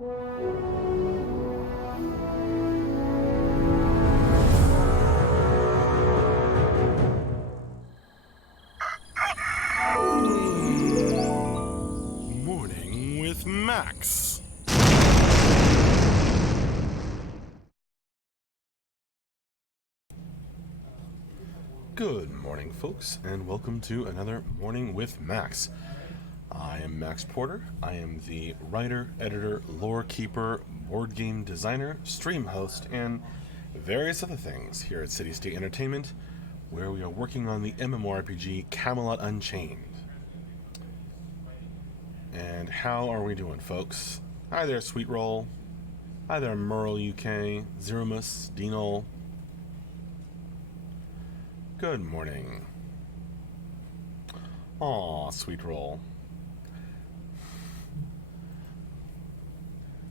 Morning with Max. Good morning, folks, and welcome to another Morning with Max. I am Max Porter. I am the writer, editor, lore keeper, board game designer, stream host, and various other things here at City State Entertainment, where we are working on the MMORPG Camelot Unchained. And how are we doing, folks? Hi there, Sweet Roll. Hi there, Merle UK, Zerumus, Dino. Good morning. Aw, Sweet Roll.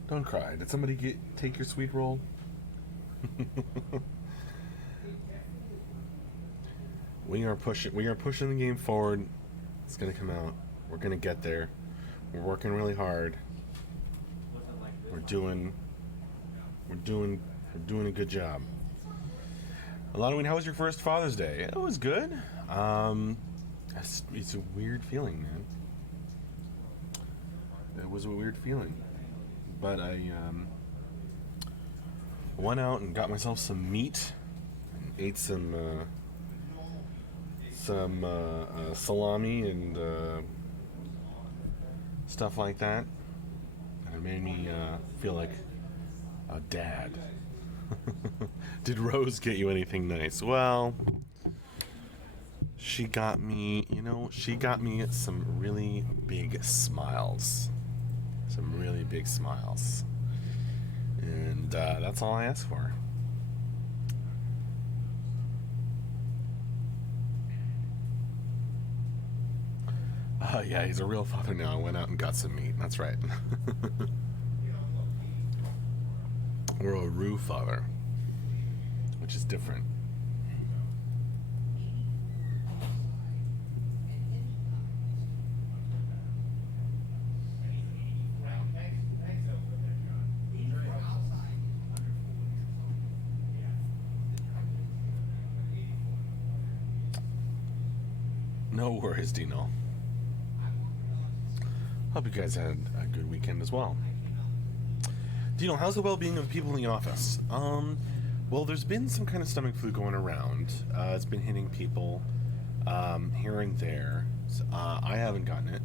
Don't cry. Did somebody take your Sweet Roll? We are pushing the game forward. It's gonna come out. We're gonna get there. We're working really hard. We're doing a good job. Alonwin, how was your first Father's Day? It was good. It's a weird feeling, man. It was a weird feeling. But I went out and got myself some meat and ate some salami and stuff like that. And it made me feel like a dad. Did Rose get you anything nice? Well, she got me some really big smiles. Some really big smiles. And that's all I asked for. Yeah, he's a real father now. I went out and got some meat. That's right. We're a Roo father, which is different. No worries, Dino. Hope you guys had a good weekend as well. Dino, how's the well-being of people in the office? Well, there's been some kind of stomach flu going around. It's been hitting people here and there. I haven't gotten it,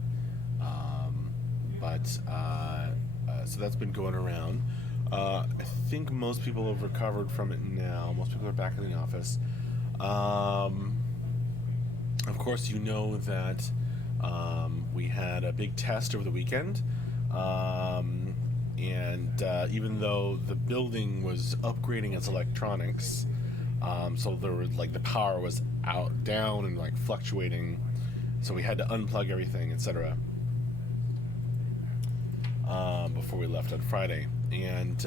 but so that's been going around. I think most people have recovered from it now. Most people are back in the office. Of course, you know that we had a big test over the weekend. And even though the building was upgrading its electronics, so there was the power was down and fluctuating, so we had to unplug everything, etc. Before we left on Friday. And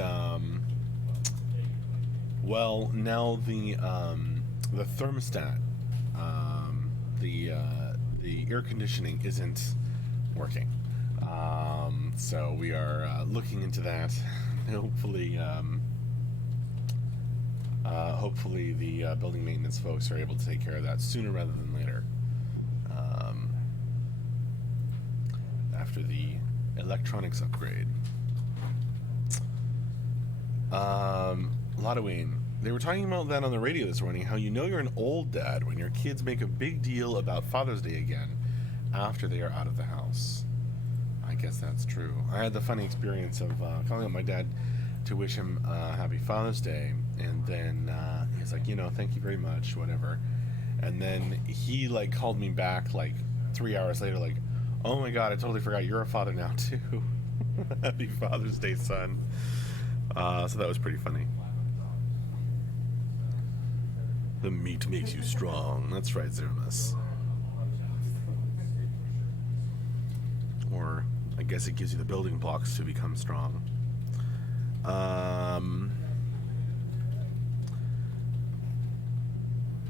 well, now the thermostat, the air conditioning isn't working. So we are looking into that. Hopefully the building maintenance folks are able to take care of that sooner rather than later. After the electronics upgrade. Lotowine, they were talking about that on the radio this morning, how you know you're an old dad when your kids make a big deal about Father's Day again after they are out of the house. I guess that's true. I had the funny experience of calling up my dad to wish him Happy Father's Day, and then he's like, thank you very much, whatever. And then he called me back 3 hours later, oh my god, I totally forgot you're a father now too. Happy Father's Day, son. So that was pretty funny. The meat makes you strong. That's right, Zerumus. Or I guess it gives you the building blocks to become strong.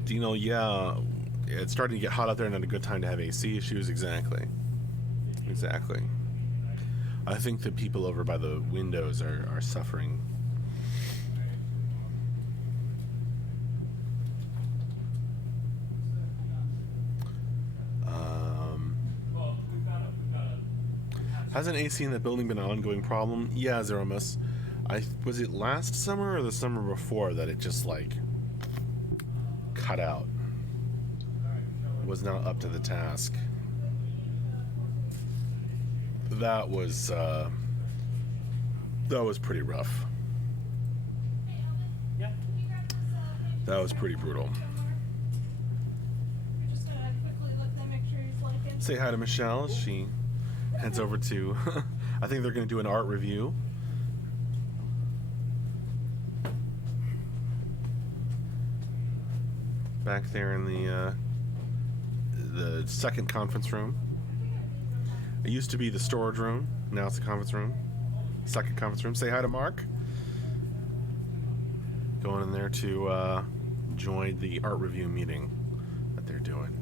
Dino, yeah, it's starting to get hot out there and not a good time to have AC issues. Exactly. I think the people over by the windows are suffering. Hasn't AC in that building been an ongoing problem? Yeah, Zeromus. Was it last summer or the summer before that it just like cut out? It was not up to the task. That was pretty rough. That was pretty brutal. Say hi to Michelle. She heads over to I think they're going to do an art review. Back there in the second conference room. It used to be the storage room. Now it's the conference room. Second conference room. Say hi to Mark. Going in there to join the art review meeting that they're doing.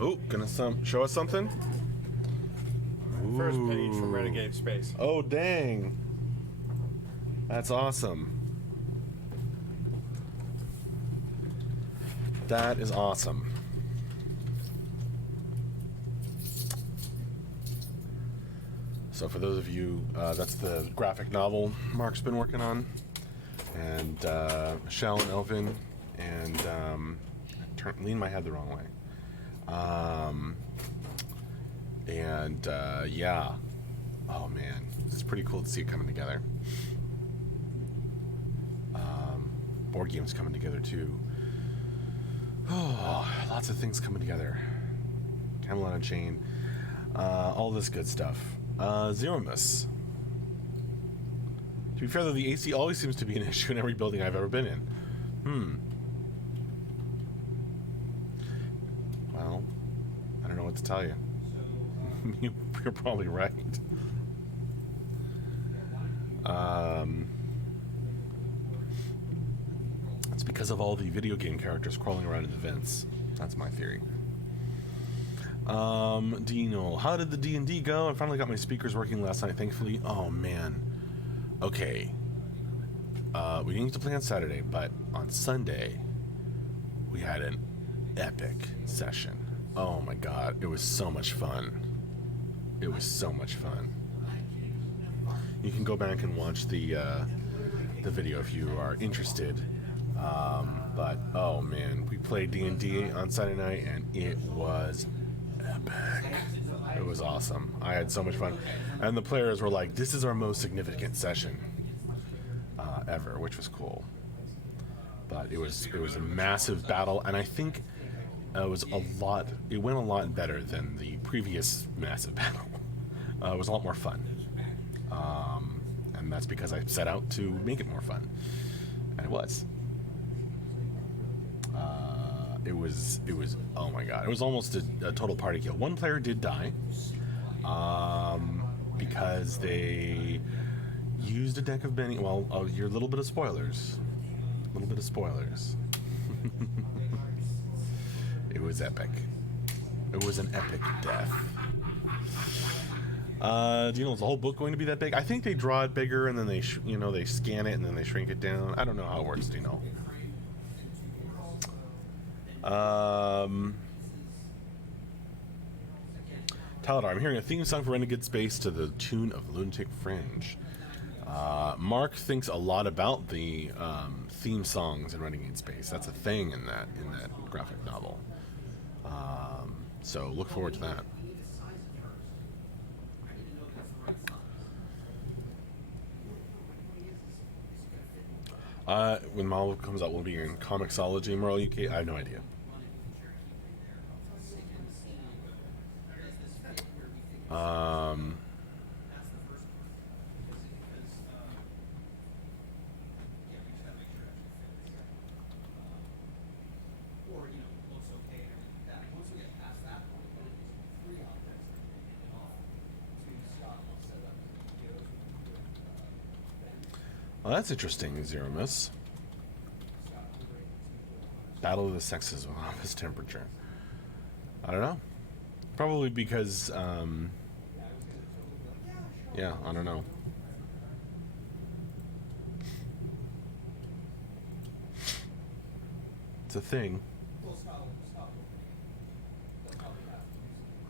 Oh, gonna show us something? First page from Renegade Space. Oh, dang. That's awesome. That is awesome. So for those of you, that's the graphic novel Mark's been working on. And Michelle and Elvin and lean my head the wrong way. Yeah. Oh man, it's pretty cool to see it coming together. Board games coming together too. Oh, lots of things coming together. Camelot Unchained, all this good stuff. Zeromus. To be fair though, the AC always seems to be an issue in every building I've ever been in. Well, I don't know what to tell you. You're probably right. It's because of all the video game characters crawling around in the vents. That's my theory. Dino, how did the D&D go? I finally got my speakers working last night, thankfully. Oh, man. Okay. We didn't get to play on Saturday, but on Sunday, we had an epic session. Oh, my God. It was so much fun. It was so much fun. You can go back and watch the video if you are interested. But oh man, we played D&D on Saturday night and it was epic. It was awesome. I had so much fun, and the players were like, "This is our most significant session ever," which was cool. But it was a massive battle, and I think it went a lot better than the previous massive battle. It was a lot more fun, and that's because I set out to make it more fun, and it was. It was oh my god, it was almost a total party kill. One player did die because they used a deck of Benny. Well, you're a little bit of spoilers. It was epic. It was an epic death. Do you know, is the whole book going to be that big? I think they draw it bigger and then they they scan it and then they shrink it down. I don't know how it works. Do you know? Taladar, I'm hearing a theme song for Renegade Space to the tune of Lunatic Fringe. Mark thinks a lot about the theme songs in Renegade Space. That's a thing in that graphic novel. So look forward to that. When Marvel comes out, we'll be in Comixology, Merle UK. I have no idea. Well, that's interesting, Zeromus. Battle of the Sexes with office temperature. I don't know. Probably because Yeah, I don't know. It's a thing.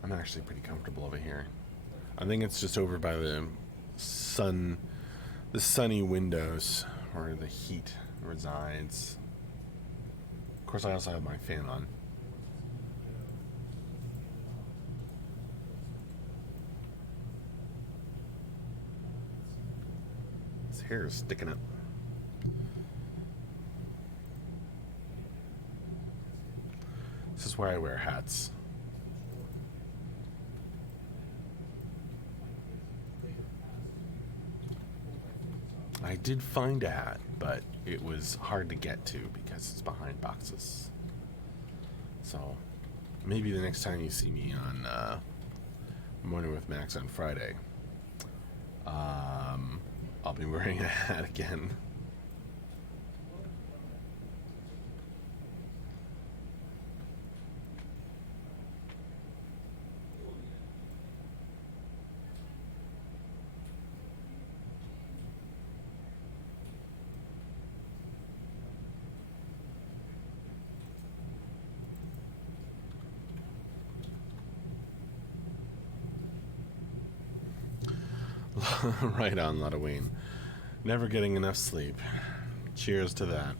I'm actually pretty comfortable over here. I think it's just over by the sunny windows where the heat resides. Of course, I also have my fan on. His hair is sticking up. This is why I wear hats. I did find a hat, but it was hard to get to because it's behind boxes. So maybe the next time you see me on Morning with Max on Friday, I'll be wearing a hat again. Right on, Ludween. Never getting enough sleep. Cheers to that.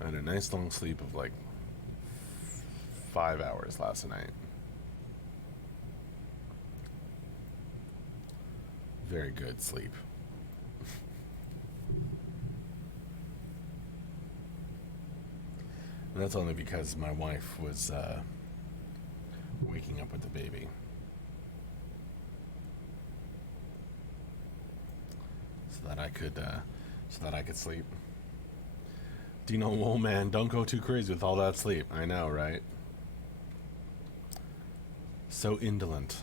I had a nice long sleep of like 5 hours last night. Very good sleep. And that's only because my wife was waking up with the baby. So that I could sleep. Dino, oh man, don't go too crazy with all that sleep. I know, right? So indolent.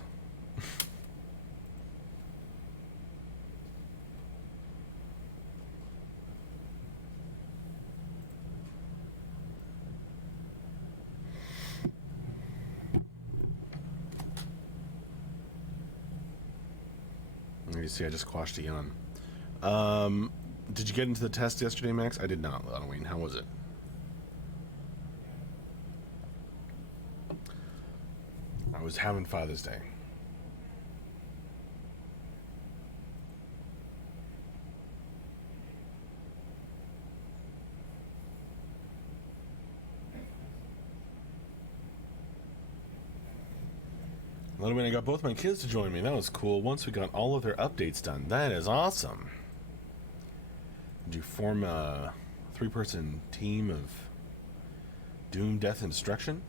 You see, I just quashed a yawn. Did you get into the test yesterday, Max? I did not, Halloween. How was it? I was having Father's Day. When I got both my kids to join me, that was cool. Once we got all of their updates done, that is awesome. Did you form a 3-person team of Doom, Death, and Destruction?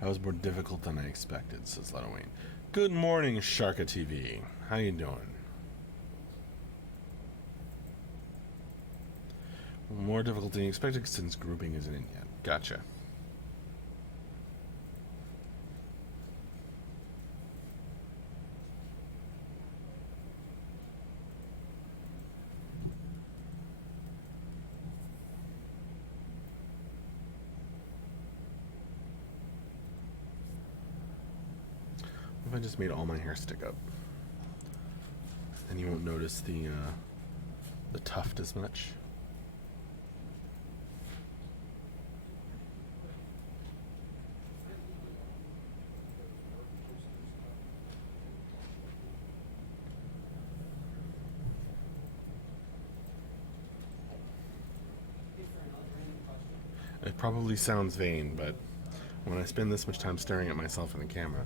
That was more difficult than I expected, says Letterwayne. Good morning, Sharka TV. How you doing? More difficult than you expected since grouping isn't in yet. Gotcha. What if I just made all my hair stick up? Then you won't notice the tuft as much. It probably sounds vain, but when I spend this much time staring at myself in the camera.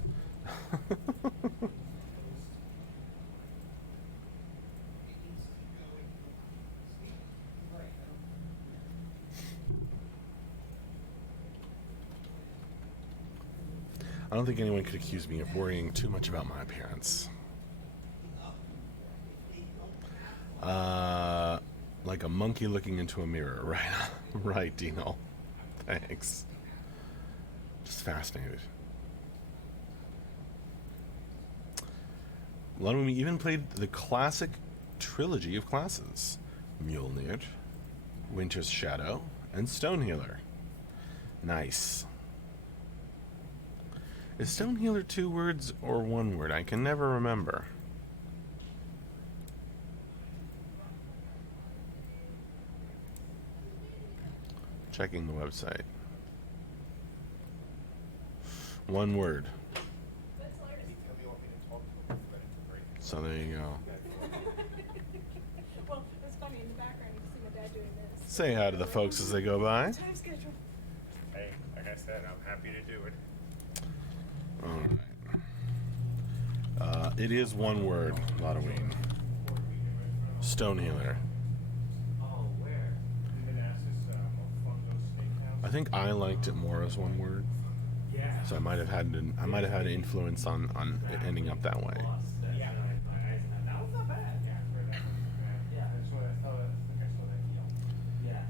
I don't think anyone could accuse me of worrying too much about my appearance. Like a monkey looking into a mirror, right? Right, Dino. Thanks. Just fascinated. A lot of them even played the classic trilogy of classes: Mjolnir, Winter's Shadow, and Stonehealer. Nice. Is Stonehealer 2 words or 1 word? I can never remember. Checking the website. 1 word. So there you go. Well, it's funny in the background. You can see my dad doing this. Say hi to the folks as they go by. Time schedule. Hey, like I said, I'm happy to do it. Alright. It is 1 word, Halloween. Stonehealer. Oh, where? I think I liked it more as 1 word, Yeah. so I might have had an influence on it ending up that way. Yeah. That was not bad. Yeah, that's what I thought. I saw that. Yeah.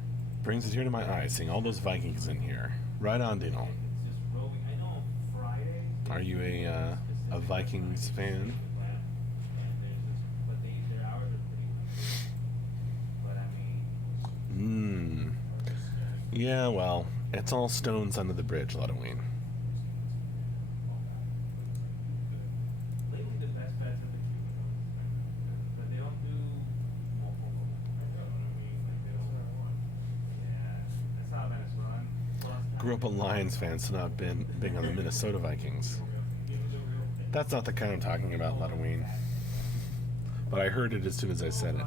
Brings a tear to my eye seeing all those Vikings in here. Right on, Dino. Are you a Vikings fan? Yeah, well, it's all stones under the bridge, Halloween. Grew up a Lions fan, so not been big on the Minnesota Vikings. That's not the kind I'm talking about, Halloween. But I heard it as soon as I said it.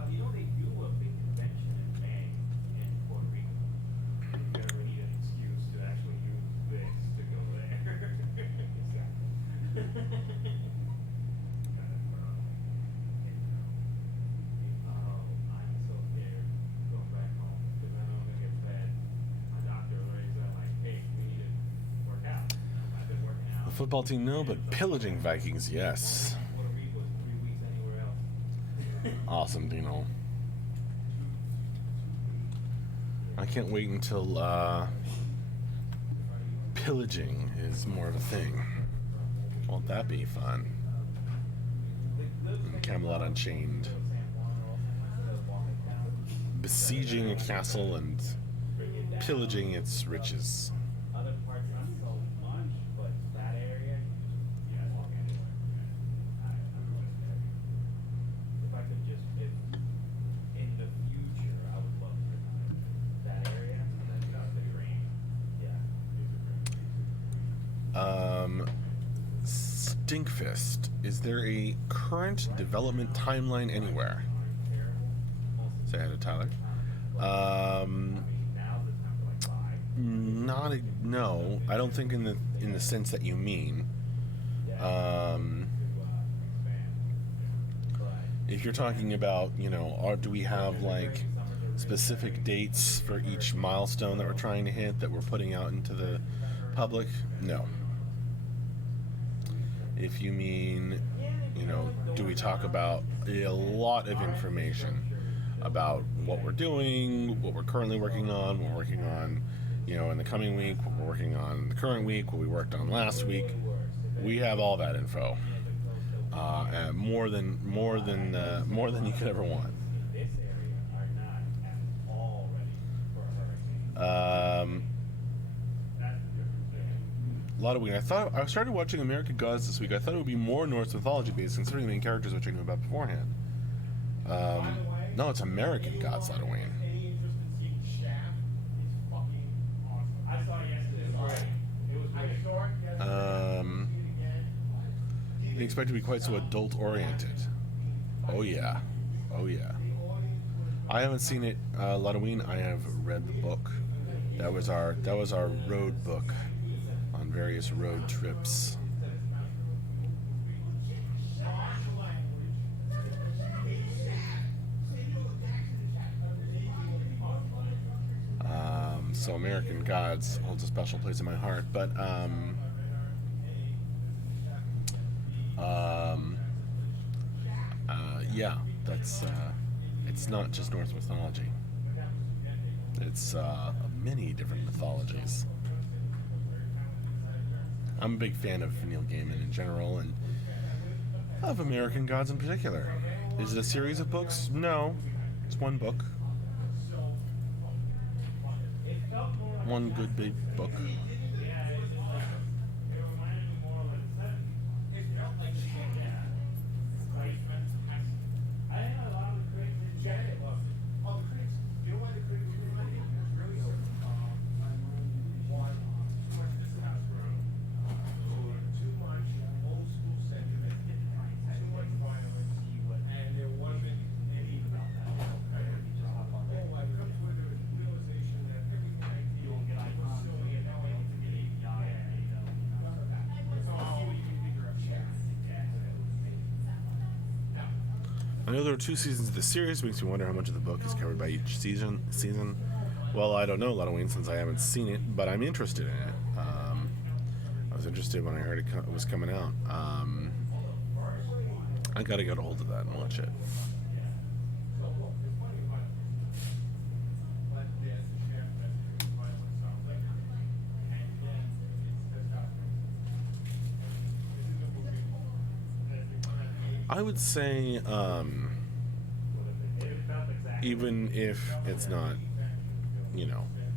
The football team, no, but pillaging Vikings, yes. Awesome, Dino. I can't wait until pillaging is more of a thing. Won't that be fun? And Camelot Unchained. Besieging a castle and pillaging its riches. Stinkfist. Is there a current development timeline anywhere? Say hi to Tyler. No. I don't think in the sense that you mean. If you're talking about, do we have like specific dates for each milestone that we're trying to hit that we're putting out into the public? No. If you mean, do we talk about a lot of information about what we're doing, what we're currently working on, what we're working on, in the coming week, what we're working on in the current week, what we worked on last week, we have all that info. And more than you could ever want. Halloween. I started watching American Gods this week. I thought it would be more Norse mythology based, considering the main characters, which I knew about beforehand. No, it's American Gods, Halloween. Didn't expect to be quite so adult oriented. Oh yeah. I haven't seen it, Halloween. I have read the book. That was our road book on various road trips. So American Gods holds a special place in my heart, but yeah, that's it's not just Norse mythology. It's many different mythologies. I'm a big fan of Neil Gaiman in general, and of American Gods in particular. Is it a series of books? No. It's one book. One good big book. I know there are 2 seasons of the series. Makes me wonder how much of the book is covered by each season. Well, I don't know Halloween since I haven't seen it, but I'm interested in it. I was interested when I heard it was coming out. I gotta get a hold of that and watch it. I would say, even if it's not,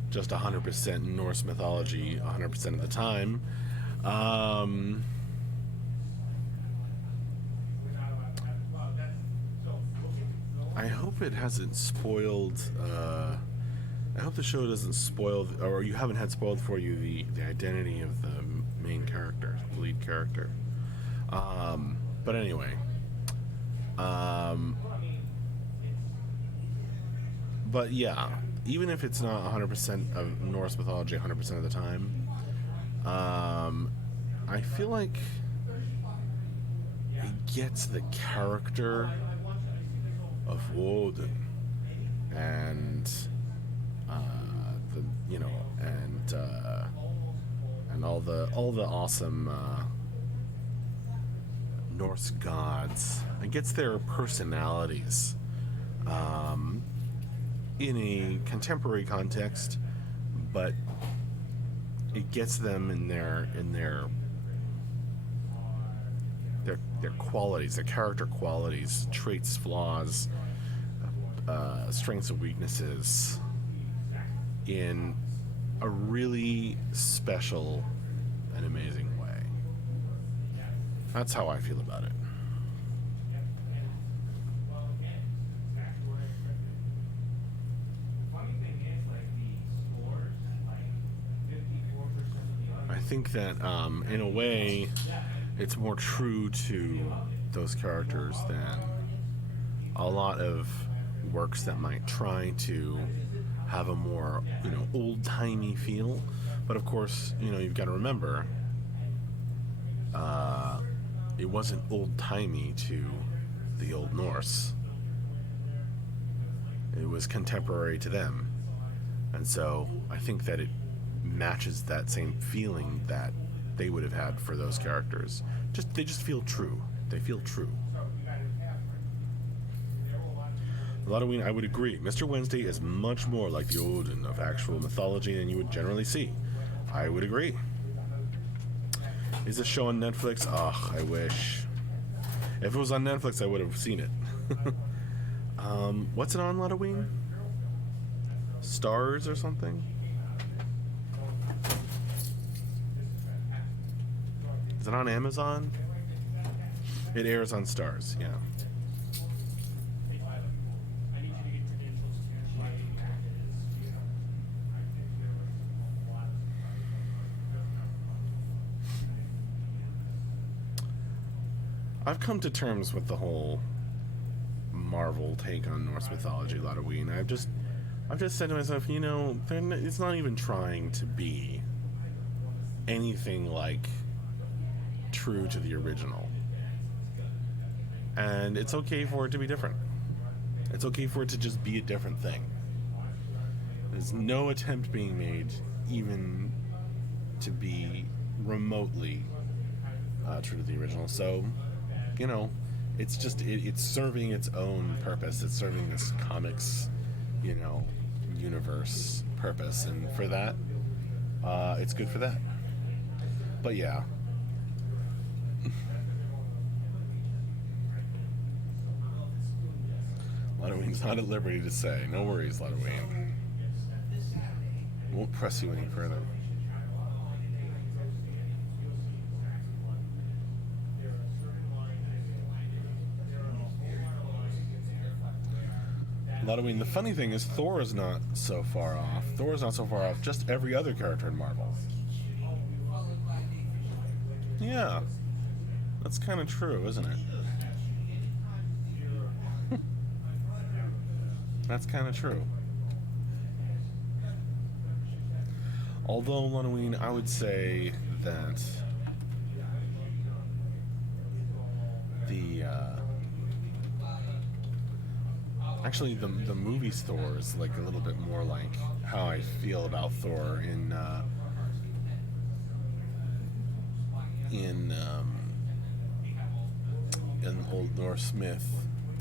just 100% Norse mythology 100% of the time, I hope it hasn't spoiled. I hope the show doesn't spoil, or you haven't had spoiled for you the identity of the main character, the lead character. But anyway. But yeah, even if it's not 100% of Norse mythology 100% of the time, I feel like it gets the character of Woden and and all the awesome Norse gods. It gets their personalities in a contemporary context, but it gets them in their qualities, their character qualities, traits, flaws, strengths and weaknesses in a really special and amazing way. That's how I feel about it. I think that in a way it's more true to those characters than a lot of works that might try to have a more old-timey feel. But of course, you've got to remember it wasn't old-timey to the Old Norse. It was contemporary to them. And so I think that it matches that same feeling that they would have had for those characters. They just feel true. They feel true. Halloween, I would agree. Mr. Wednesday is much more like the Odin of actual mythology than you would generally see. I would agree. Is this show on Netflix? Ugh, I wish. If it was on Netflix, I would have seen it. What's it on, Halloween? Stars or something? Is it on Amazon? It airs on Stars, yeah. I've come to terms with the whole Marvel take on Norse mythology, Halloween. I've just said to myself, it's not even trying to be anything like true to the original. And it's okay for it to be different. It's okay for it to just be a different thing. There's no attempt being made even to be remotely true to the original. So, it's just it's serving its own purpose. It's serving this comics, universe purpose, and for that, it's good for that. But yeah. Ludwig's not at liberty to say. No worries, Ludwig. Won't press you any further. Ludwig, the funny thing is Thor is not so far off. Thor is not so far off. Just every other character in Marvel. Yeah. That's kind of true, isn't it? That's kind of true. Although, Ludwig, I would say that the actually the movie's Thor is like a little bit more like how I feel about Thor in Old Norse myth.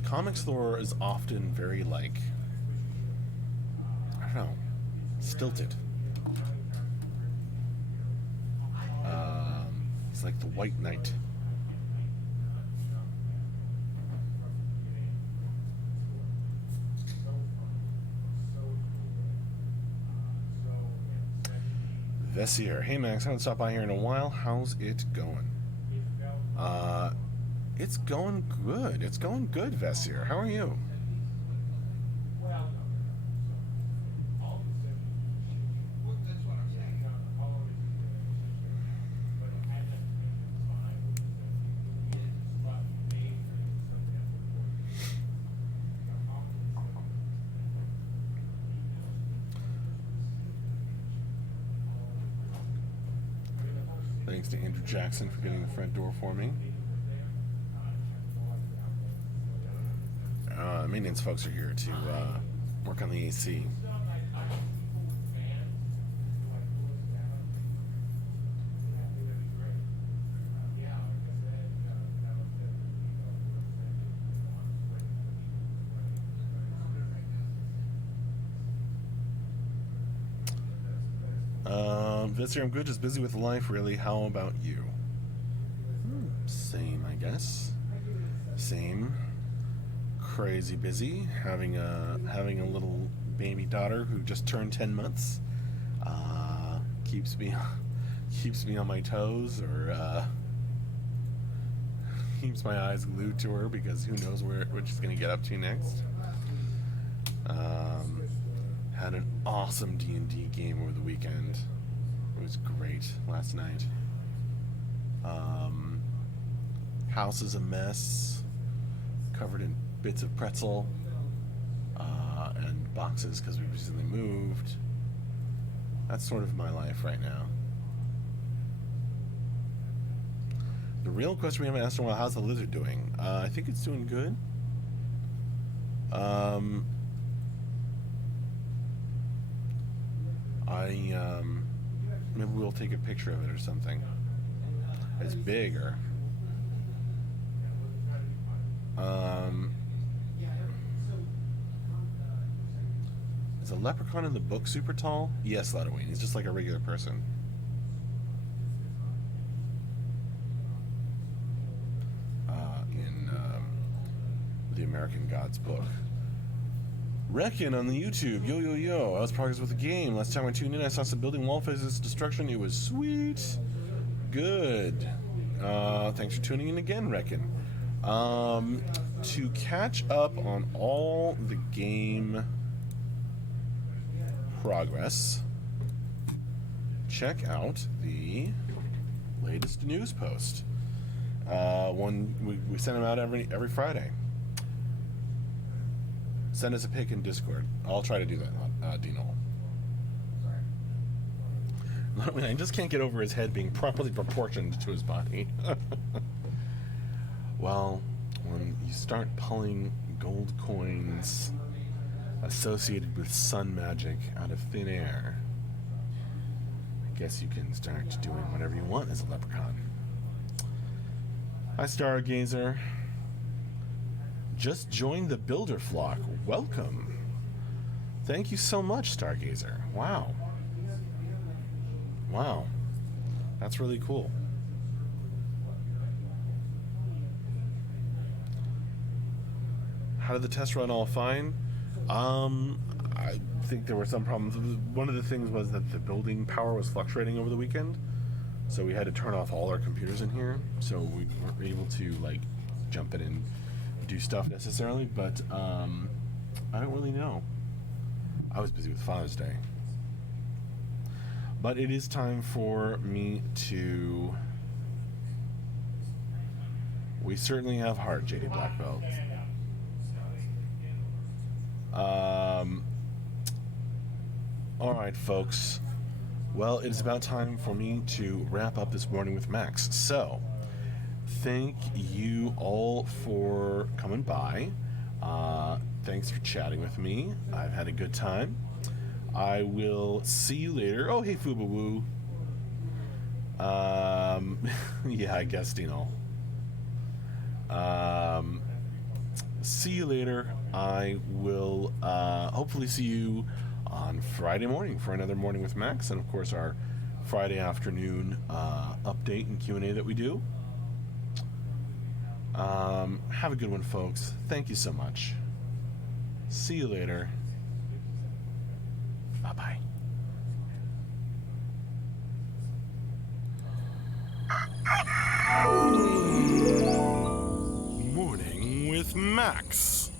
Comics Thor is often very like, I don't know, stilted. He's like the White Knight. Vessier. Hey Max, I haven't stopped by here in a while. How's it going? It's going good. It's going good, Vessier. How are you? Thanks to Andrew Jackson for getting the front door for me. Maintenance folks are here to work on the AC. Visser, I'm good, just busy with life, really. How about you? Same, I guess. Same. Crazy busy. Having a little baby daughter who just turned 10 months. Keeps me on my toes, or keeps my eyes glued to her, because who knows what she's gonna get up to next. Had an awesome D&D game over the weekend. It was great last night. House is a mess, covered in bits of pretzel and boxes because we recently moved. That's sort of my life right now. The real question we haven't asked in a while: how's the lizard doing? I think it's doing good. Maybe we'll take a picture of it or something. It's bigger. Is a leprechaun in the book super tall? Yes, Ludwig. He's just like a regular person. In the American Gods book. Reckon on the YouTube. Yo, yo, yo. I was progress with the game. Last time I tuned in, I saw some building wall faces destruction. It was sweet. Good. Thanks for tuning in again, Reckon. To catch up on all the game progress, check out the latest news post. One we send them out every Friday. Send us a pic in Discord. I'll try to do that, Dino. I just can't get over his head being properly proportioned to his body. Well, when you start pulling gold coins associated with sun magic out of thin air, I guess you can start doing whatever you want as a leprechaun. Hi, Stargazer. Just joined the builder flock. Welcome. Thank you so much, Stargazer. Wow. Wow. That's really cool. How did the test run? All fine? I think there were some problems. One of the things was that the building power was fluctuating over the weekend, so we had to turn off all our computers in here, so we weren't able to like jump in and do stuff necessarily. But I don't really know. I was busy with Father's Day. But it is time for me to... We certainly have heart, JD Black Belt. Alright, folks. Well, it is about time for me to wrap up this morning with Max. So, thank you all for coming by. Thanks for chatting with me. I've had a good time. I will see you later. Oh, hey, Fubu yeah, I guess, Dino. See you later. I will hopefully see you on Friday morning for another Morning with Max, and of course our Friday afternoon update and Q&A that we do. Have a good one, folks. Thank you so much. See you later. Bye-bye. Morning with Max.